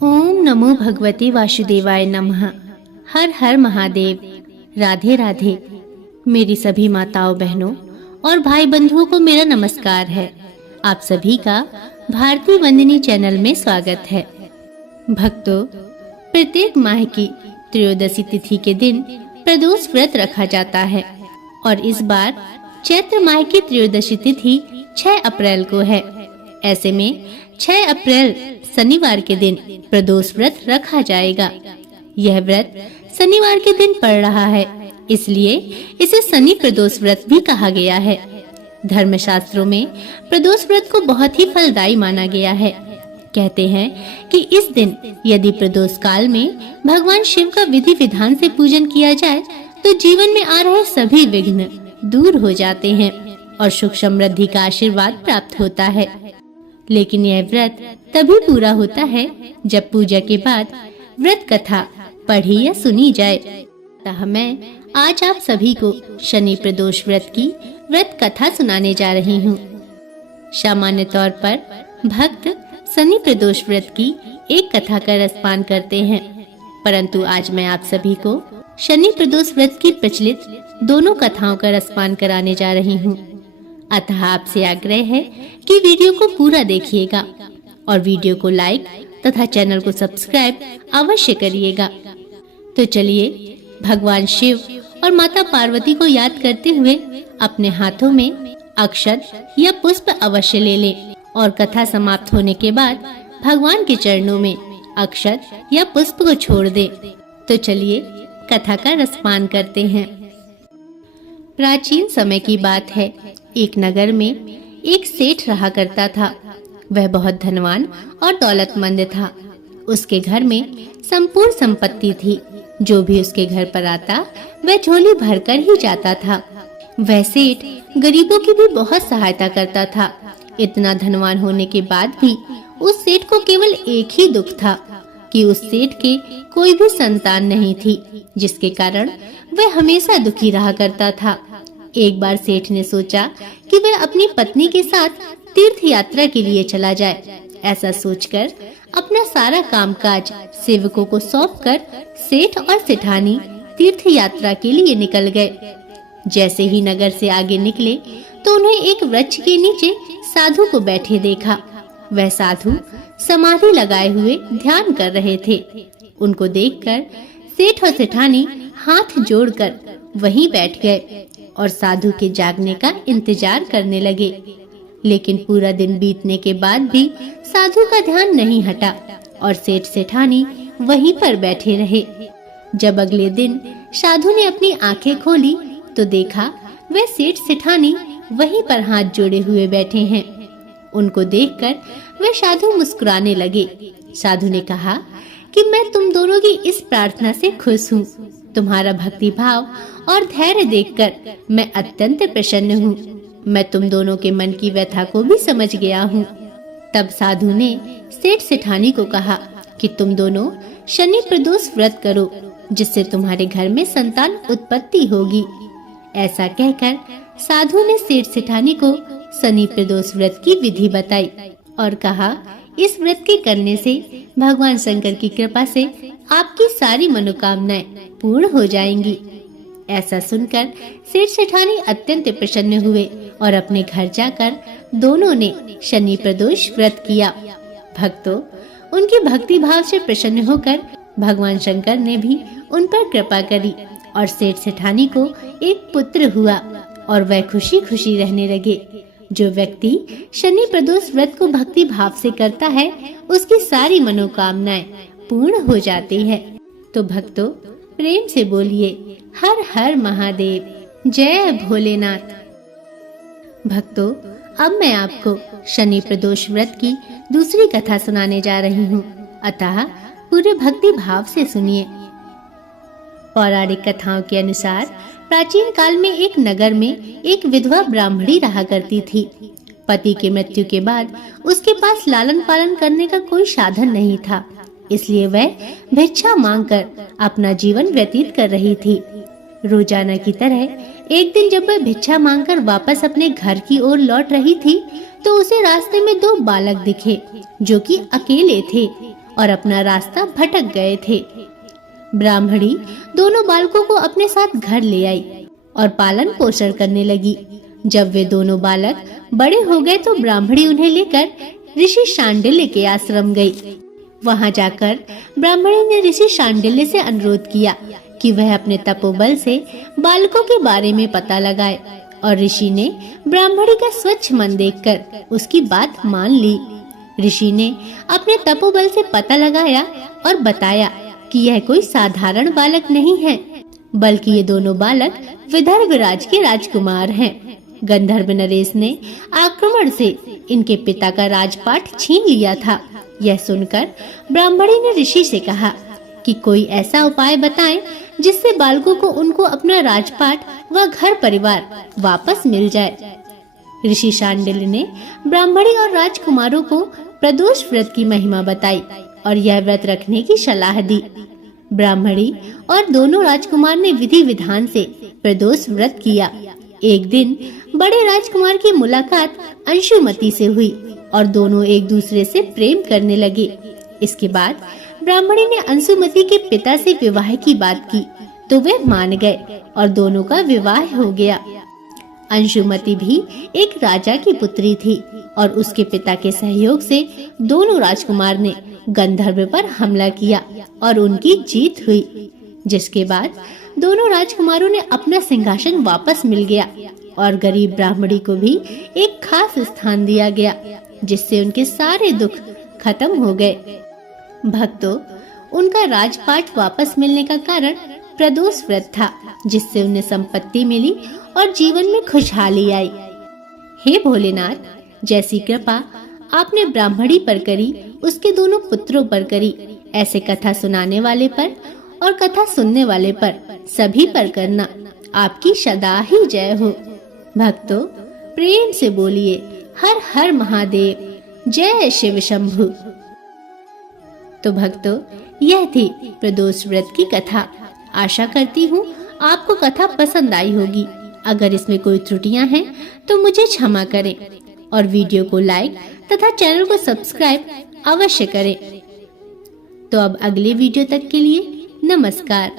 ओम नमो भगवते वासुदेवाय नमः। हर हर महादेव। राधे राधे। मेरी सभी माताओं बहनों और भाई बंधुओं को मेरा नमस्कार है। आप सभी का भारती वंदिनी चैनल में स्वागत है। भक्तों, प्रत्येक माह की त्रयोदशी तिथि के दिन प्रदोष व्रत रखा जाता है और इस बार चैत्र माह की त्रयोदशी तिथि 6 अप्रैल को है। ऐसे में 6 अप्रैल शनिवार के दिन प्रदोष व्रत रखा जाएगा। यह व्रत शनिवार के दिन पड़ रहा है, इसलिए इसे शनि प्रदोष व्रत भी कहा गया है। धर्मशास्त्रों में प्रदोष व्रत को बहुत ही फलदायी माना गया है। कहते हैं कि इस दिन यदि प्रदोष काल में भगवान शिव का विधि विधान से पूजन किया जाए तो जीवन में आ रहे सभी विघ्न दूर हो जाते हैं और सुख समृद्धि का आशीर्वाद प्राप्त होता है। लेकिन यह व्रत तभी पूरा होता है जब पूजा के बाद व्रत कथा पढ़ी या सुनी जाए। अतः मैं आज आप सभी को शनि प्रदोष व्रत की व्रत कथा सुनाने जा रही हूँ। सामान्य तौर पर भक्त शनि प्रदोष व्रत की एक कथा का रसपान करते हैं, परंतु आज मैं आप सभी को शनि प्रदोष व्रत की प्रचलित दोनों कथाओं का रसपान कराने जा रही हूँ। अतः आपसे आग्रह है कि वीडियो को पूरा देखिएगा और वीडियो को लाइक तथा चैनल को सब्सक्राइब अवश्य करिएगा। तो चलिए भगवान शिव और माता पार्वती को याद करते हुए अपने हाथों में अक्षत या पुष्प अवश्य ले लें और कथा समाप्त होने के बाद भगवान के चरणों में अक्षत या पुष्प को छोड़ दें। तो चलिए कथा का रसपान करते हैं। प्राचीन समय की बात है। एक नगर में एक सेठ रहा करता था। वह बहुत धनवान और दौलतमंद था। उसके घर में संपूर्ण संपत्ति थी। जो भी उसके घर पर आता वह झोली भरकर ही जाता था। वह सेठ गरीबों की भी बहुत सहायता करता था। इतना धनवान होने के बाद भी उस सेठ को केवल एक ही दुख था कि उस सेठ के कोई भी संतान नहीं थी, जिसके कारण वह हमेशा दुखी रहा करता था। एक बार सेठ ने सोचा कि वह अपनी पत्नी के साथ तीर्थ यात्रा के लिए चला जाए। ऐसा सोचकर अपना सारा कामकाज सेवकों को सौंपकर सेठ और सेठानी तीर्थ यात्रा के लिए निकल गए। जैसे ही नगर से आगे निकले तो उन्हें एक वृक्ष के नीचे साधु को बैठे देखा। वह साधु समाधि लगाए हुए ध्यान कर रहे थे। उनको देखकर सेठ और सेठानी हाथ जोड़कर वहीं बैठ गए और साधु के जागने का इंतजार करने लगे। लेकिन पूरा दिन बीतने के बाद भी साधु का ध्यान नहीं हटा और सेठ सेठानी वहीं पर बैठे रहे। जब अगले दिन साधु ने अपनी आंखें खोली तो देखा वह सेठ सेठानी वहीं पर हाथ जोड़े हुए बैठे हैं। उनको देखकर वह साधु मुस्कुराने लगे। साधु ने कहा कि मैं तुम दोनों की इस प्रार्थना से खुश हूँ। तुम्हारा भक्ति भाव और धैर्य देखकर मैं अत्यंत प्रसन्न हूँ। मैं तुम दोनों के मन की व्यथा को भी समझ गया हूँ। तब साधु ने सेठ सेठानी को कहा कि तुम दोनों शनि प्रदोष व्रत करो, जिससे तुम्हारे घर में संतान उत्पत्ति होगी। ऐसा कहकर साधु ने सेठ सेठानी को शनि प्रदोष व्रत की विधि बताई और कहा, इस व्रत के करने से भगवान शंकर की कृपा से आपकी सारी मनोकामनाएं पूर्ण हो जाएंगी। ऐसा सुनकर सेठ सेठानी अत्यंत प्रसन्न हुए और अपने घर जाकर दोनों ने शनि प्रदोष व्रत किया। भक्तों, उनकी भक्ति भाव से प्रसन्न होकर भगवान शंकर ने भी उन पर कृपा करी और सेठ सेठानी को एक पुत्र हुआ और वह खुशी खुशी रहने लगे। जो व्यक्ति शनि प्रदोष व्रत को भक्ति भाव से करता है उसकी सारी मनोकामनाएं पूर्ण हो जाती है। तो भक्तों, प्रेम से बोलिए हर हर महादेव, जय भोलेनाथ। भक्तों, अब मैं आपको शनि प्रदोष व्रत की दूसरी कथा सुनाने जा रही हूँ। अतः पूरे भक्ति भाव से सुनिए। पौराणिक कथाओं के अनुसार प्राचीन काल में एक नगर में एक विधवा ब्राह्मणी रहा करती थी। पति की मृत्यु के बाद उसके पास लालन पालन करने का कोई साधन नहीं था, इसलिए वह भिक्षा मांगकर अपना जीवन व्यतीत कर रही थी। रोजाना की तरह एक दिन जब वह भिक्षा मांगकर वापस अपने घर की ओर लौट रही थी तो उसे रास्ते में 2 बालक दिखे जो कि अकेले थे और अपना रास्ता भटक गए थे। ब्राह्मणी दोनों बालकों को अपने साथ घर ले आई और पालन पोषण करने लगी। जब वे दोनों बालक बड़े हो गए तो ब्राह्मणी उन्हें लेकर ऋषि शांडिल्य के आश्रम गई। वहां जाकर ब्राह्मणी ने ऋषि शांडिल्य से अनुरोध किया कि वह अपने तपोबल से बालकों के बारे में पता लगाए, और ऋषि ने ब्राह्मणी का स्वच्छ मन देखकर उसकी बात मान ली। ऋषि ने अपने तपोबल से पता लगाया और बताया कि यह कोई साधारण बालक नहीं है, बल्कि ये दोनों बालक विदर्भ राज के राजकुमार हैं। गंधर्व नरेश ने आक्रमण से इनके पिता का राजपाट छीन लिया था। यह सुनकर ब्राह्मणी ने ऋषि से कहा कि कोई ऐसा उपाय बताएं जिससे बालकों को उनको अपना राजपाट व घर परिवार वापस मिल जाए। ऋषि शांडिल्य ने ब्राह्मणी और राजकुमारों को प्रदोष व्रत की महिमा बताई और यह व्रत रखने की सलाह दी। ब्राह्मणी और दोनों राजकुमार ने विधि विधान से प्रदोष व्रत किया। एक दिन बड़े राजकुमार की मुलाकात अंशुमति से हुई और दोनों एक दूसरे से प्रेम करने लगे। इसके बाद ब्राह्मणी ने अंशुमति के पिता से विवाह की बात की तो वे मान गए और दोनों का विवाह हो गया। अंशुमति भी एक राजा की पुत्री थी और उसके पिता के सहयोग से दोनों राजकुमार ने गंधर्व पर हमला किया और उनकी जीत हुई, जिसके बाद दोनों राजकुमारों ने अपना सिंहासन वापस मिल गया और गरीब ब्राह्मणी को भी एक खास स्थान दिया गया, जिससे उनके सारे दुख खत्म हो गए। भक्तों, उनका राजपाट वापस मिलने का कारण प्रदोष व्रत था, जिससे उन्हें संपत्ति मिली और जीवन में खुशहाली आई। हे भोलेनाथ, जैसी कृपा आपने ब्राह्मणी पर करी, उसके दोनों पुत्रों पर करी, ऐसे कथा सुनाने वाले पर और कथा सुनने वाले पर सभी पर करना। आपकी सदा ही जय हो। भक्तों, प्रेम से बोलिए हर हर महादेव, जय शिव शंभु। तो भक्तों, यह थी प्रदोष व्रत की कथा। आशा करती हूँ आपको कथा पसंद आई होगी। अगर इसमें कोई त्रुटियां हैं तो मुझे क्षमा करें और वीडियो को लाइक तथा चैनल को सब्सक्राइब अवश्य करें। तो अब अगले वीडियो तक के लिए नमस्कार।